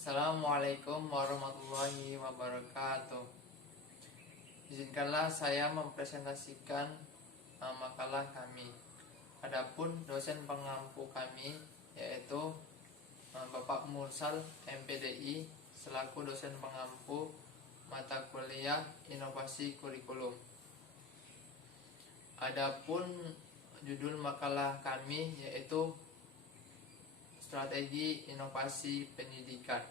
Assalamualaikum warahmatullahi wabarakatuh. Izinkanlah saya mempresentasikan makalah kami. Adapun dosen pengampu kami yaitu Bapak Mursal MPDI selaku dosen pengampu mata kuliah Inovasi Kurikulum. Adapun judul makalah kami yaitu Strategi Inovasi Pendidikan.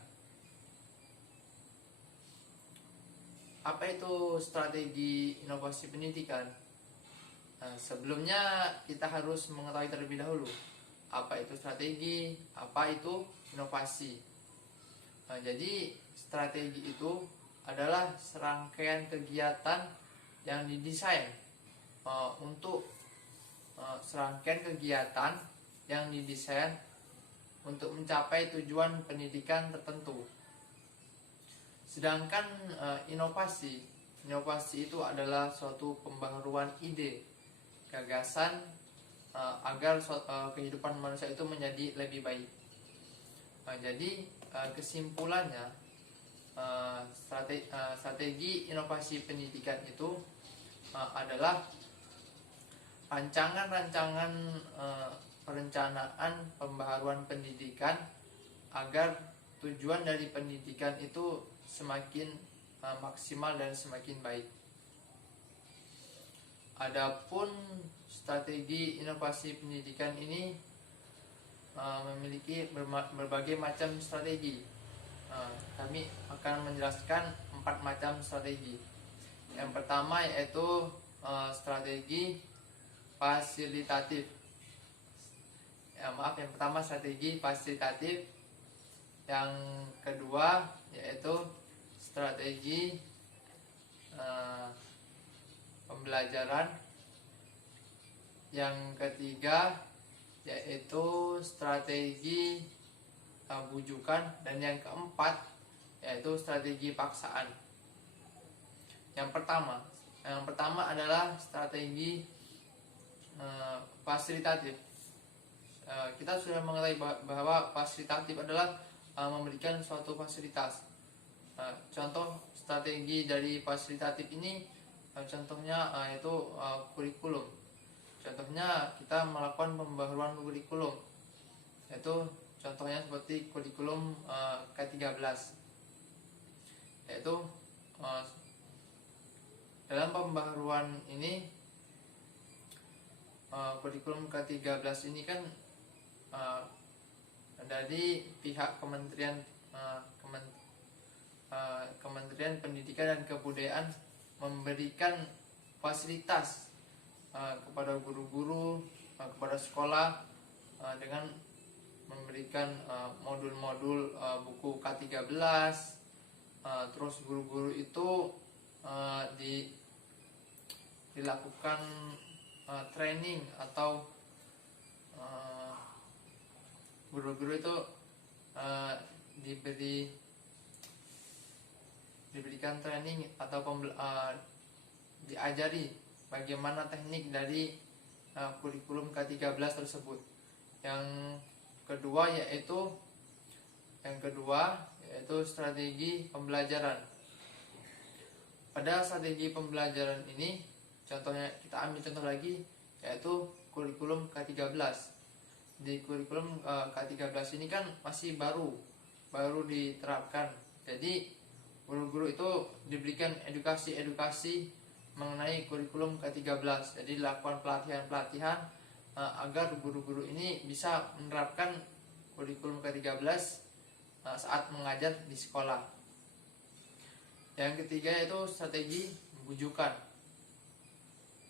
Apa itu strategi inovasi pendidikan? Sebelumnya kita harus mengetahui terlebih dahulu apa itu strategi, apa itu inovasi. Jadi strategi itu adalah serangkaian kegiatan yang didesain untuk serangkaian kegiatan yang didesain untuk mencapai tujuan pendidikan tertentu. Sedangkan inovasi itu adalah suatu pembaharuan ide, gagasan agar kehidupan manusia itu menjadi lebih baik. Jadi kesimpulannya, strategi inovasi pendidikan itu adalah rancangan-rancangan perencanaan pembaharuan pendidikan agar tujuan dari pendidikan itu semakin maksimal dan semakin baik. Adapun strategi inovasi pendidikan ini memiliki berbagai macam strategi. Kami akan menjelaskan 4 macam strategi. Yang pertama yaitu strategi fasilitatif. Yang pertama strategi fasilitatif. Yang kedua yaitu strategi pembelajaran. Yang ketiga yaitu strategi bujukan, dan yang keempat yaitu strategi paksaan. Yang pertama adalah strategi fasilitatif. Kita sudah mengetahui bahwa fasilitatif adalah memberikan suatu fasilitas. Contoh strategi dari fasilitatif ini, contohnya yaitu kurikulum. Contohnya kita melakukan pembaharuan kurikulum, yaitu contohnya seperti kurikulum K13, yaitu dalam pembaharuan ini kurikulum K13 ini kan dari pihak Kementerian Pendidikan dan Kebudayaan memberikan fasilitas kepada guru-guru, kepada sekolah dengan memberikan modul-modul buku K13. Terus guru-guru itu dilakukan training, atau guru-guru itu diberikan training atau diajari bagaimana teknik dari kurikulum K13 tersebut. Yang kedua yaitu strategi pembelajaran. Pada strategi pembelajaran ini, contohnya kita ambil contoh lagi yaitu kurikulum K13. Di kurikulum K13 ini kan masih baru diterapkan. Jadi guru-guru itu diberikan edukasi mengenai kurikulum K13. Jadi dilakukan pelatihan agar guru-guru ini bisa menerapkan kurikulum K13 saat mengajar di sekolah. Yang ketiga yaitu strategi bujukan.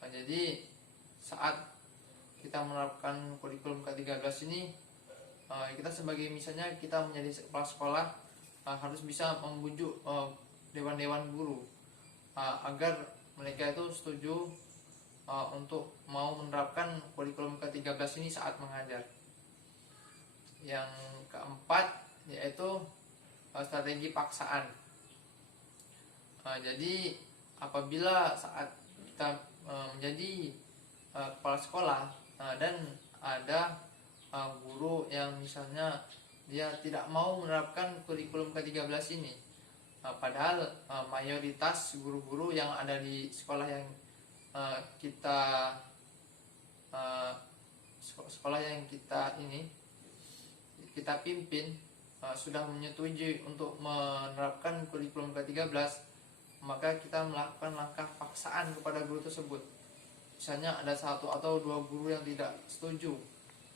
Jadi saat kita menerapkan kurikulum K13 ini, kita sebagai misalnya kita menjadi kepala sekolah harus bisa membujuk dewan-dewan guru agar mereka itu setuju untuk mau menerapkan kurikulum K13 ini saat mengajar. Yang keempat yaitu strategi paksaan. Jadi apabila saat kita menjadi kepala sekolah dan ada guru yang misalnya dia tidak mau menerapkan kurikulum ke-13 ini. Padahal mayoritas guru-guru yang ada di sekolah yang kita pimpin sudah menyetujui untuk menerapkan kurikulum ke-13, maka kita melakukan langkah paksaan kepada guru tersebut. Misalnya ada 1 atau 2 guru yang tidak setuju,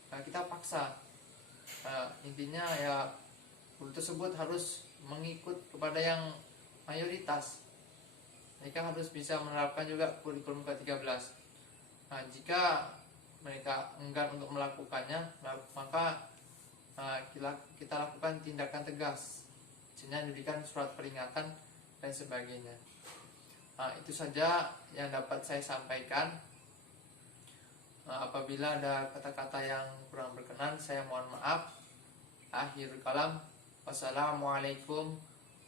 kita paksa. Intinya ya guru tersebut harus mengikut kepada yang mayoritas. Mereka harus bisa menerapkan juga kurikulum ke-13. Jika mereka enggan untuk melakukannya, maka kita lakukan tindakan tegas, misalnya diberikan surat peringatan dan sebagainya. Itu saja yang dapat saya sampaikan. Apabila ada kata-kata yang kurang berkenan, saya mohon maaf. Akhir kalam, wassalamualaikum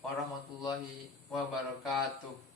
warahmatullahi wabarakatuh.